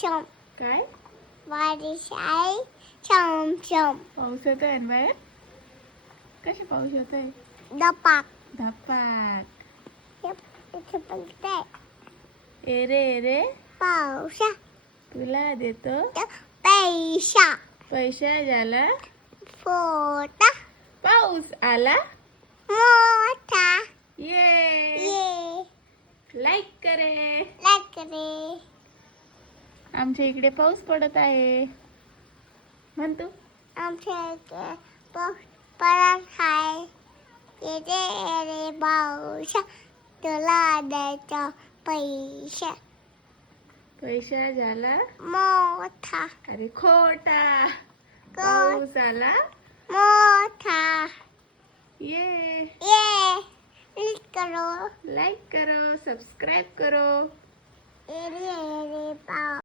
छम काय बारिश आई छम छम पाऊस येतोय ना बाहेर. कसे पाऊस येतोय. दपाक धपाक. इथे बोलते एरे एरे पावसा तुला देतो पैसा पैसा झाला फोटा पाऊस आला. मोठा ये ये लाईक करे. लाईक रे आमच्या इकडे पाऊस पडत आहे म्हणतो. आमच्या इथे परत हाय येते रे पावसा तुला द्यायचा पैसा पैसा झाला मोठा अरे खोटा. कोण पाऊस आला मोठा ये क्लिक करो लाईक करो सब्सक्राइब करो. एरे पाव